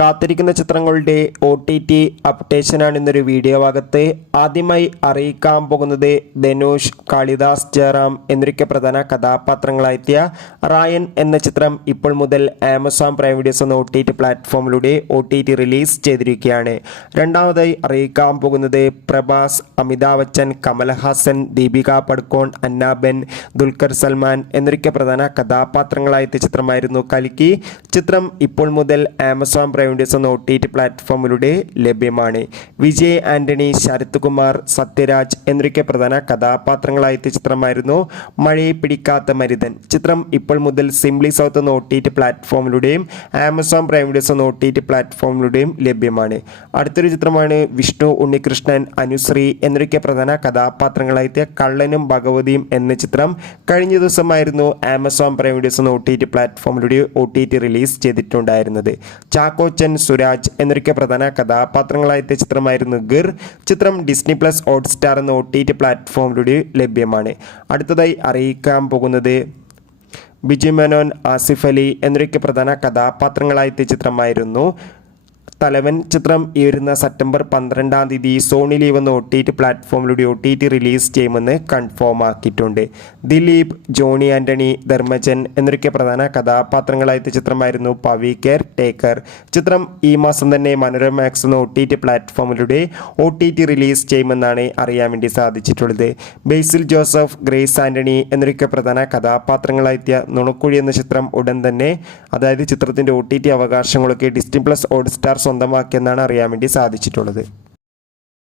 കാത്തിരിക്കുന്ന ചിത്രങ്ങളുടെ OTT അപ്ഡേഷനാണ് ഇന്നൊരു വീഡിയോ ഭാഗത്ത് ആദ്യമായി അറിയിക്കാൻ പോകുന്നത്. ധനുഷ്, കാളിദാസ് ജയറാം എന്നൊക്കെ പ്രധാന കഥാപാത്രങ്ങളായെത്തിയ റായൻ എന്ന ചിത്രം ഇപ്പോൾ മുതൽ ആമസോൺ പ്രൈം വീഡിയോസ് എന്ന OTT പ്ലാറ്റ്ഫോമിലൂടെ OTT റിലീസ് ചെയ്തിരിക്കുകയാണ്. രണ്ടാമതായി അറിയിക്കാൻ പോകുന്നത് പ്രഭാസ്, അമിതാഭ് ബച്ചൻ, കമൽഹാസൻ, ദീപിക പടുക്കോൺ, അന്നാബെൻ, ദുൽഖർ സൽമാൻ എന്നൊക്കെ പ്രധാന കഥാപാത്രങ്ങളായെത്തിയ ചിത്രമായിരുന്നു കൽക്കി. ചിത്രം ഇപ്പോൾ മുതൽ ആമസോൺ പ്രൈം വീഡിയോസ് എന്ന OTT പ്ലാറ്റ്ഫോമിലൂടെ ലഭ്യമാണ്. വിജയ് ആന്റണി, ശരത് കുമാർ, സത്യരാജ് എന്നൊക്കെ പ്രധാന കഥാപാത്രങ്ങളായെത്തിയ ചിത്രമായിരുന്നു മഴയെ പിടിക്കാത്ത മരുതൻ. ചിത്രം ഇപ്പോൾ മുതൽ സിംപ്ലി സൗത്ത് എന്ന OTT പ്ലാറ്റ്ഫോമിലൂടെയും ആമസോൺ പ്രൈം വീഡിയോസ് എന്ന OTT പ്ലാറ്റ്ഫോമിലൂടെയും ലഭ്യമാണ്. അടുത്തൊരു ചിത്രമാണ് വിഷ്ണു ഉണ്ണികൃഷ്ണൻ, അനുശ്രീ എന്നൊക്കെ പ്രധാന കഥാപാത്രങ്ങളായെത്തിയ കള്ളനും ഭഗവതിയും എന്ന ചിത്രം കഴിഞ്ഞ ദിവസമായിരുന്നു ആമസോൺ പ്രൈം വീഡിയോസ് എന്ന OTT പ്ലാറ്റ്ഫോമിലൂടെ OTT റിലീസ് ചെയ്തിട്ടുണ്ടായിരുന്നത്. ചാക്കോച്ചൻ, സുരാജ് എന്നൊക്കെ പ്രധാന കഥാപാത്രങ്ങളായെത്തിയ ചിത്രമായിരുന്നു ഗിർ. ചിത്രം ഡിസ്നി പ്ലസ് ഹോട്ട്സ്റ്റാർ എന്ന OTT പ്ലാറ്റ്ഫോമിലൂടെ ലഭ്യമാണ്. അടുത്തതായി അറിയിക്കാൻ പോകുന്നത് ബിജു മേനോൻ, ആസിഫ് അലി എന്നൊക്കെ പ്രധാന കഥാപാത്രങ്ങളായെത്തിയ ചിത്രമായിരുന്നു തലവൻ. ചിത്രം ഈ വരുന്ന സെപ്റ്റംബർ 12-ാം തീയതി സോണി ലീവ് എന്ന OTT പ്ലാറ്റ്ഫോമിലൂടെ OTT റിലീസ് ചെയ്യുമെന്ന് കൺഫേം ആക്കിയിട്ടുണ്ട്. ദിലീപ്, ജോണി ആന്റണി, ധർമ്മജൻ എന്നൊക്കെ പ്രധാന കഥാപാത്രങ്ങളായെത്തിയ ചിത്രമായിരുന്നു പവി കെയർ ടേക്കർ. ചിത്രം ഈ മാസം തന്നെ മനോരമ മാക്സ് എന്ന OTT പ്ലാറ്റ്ഫോമിലൂടെ OTT റിലീസ് ചെയ്യുമെന്നാണ് അറിയാൻ വേണ്ടി സാധിച്ചിട്ടുള്ളത്. ബേസിൽ ജോസഫ്, ഗ്രേസ് ആന്റണി എന്നൊക്കെ പ്രധാന കഥാപാത്രങ്ങളായെത്തിയ നുണക്കുഴി എന്ന ചിത്രം ഉടൻ തന്നെ, അതായത് ചിത്രത്തിൻ്റെ OTT അവകാശങ്ങളൊക്കെ ഡിസ്നി പ്ലസ് ഹോട്ട്സ്റ്റാർ സ്വന്തമാക്കിയെന്നാണ് അറിയാൻ വേണ്ടി സാധിച്ചിട്ടുള്ളത്.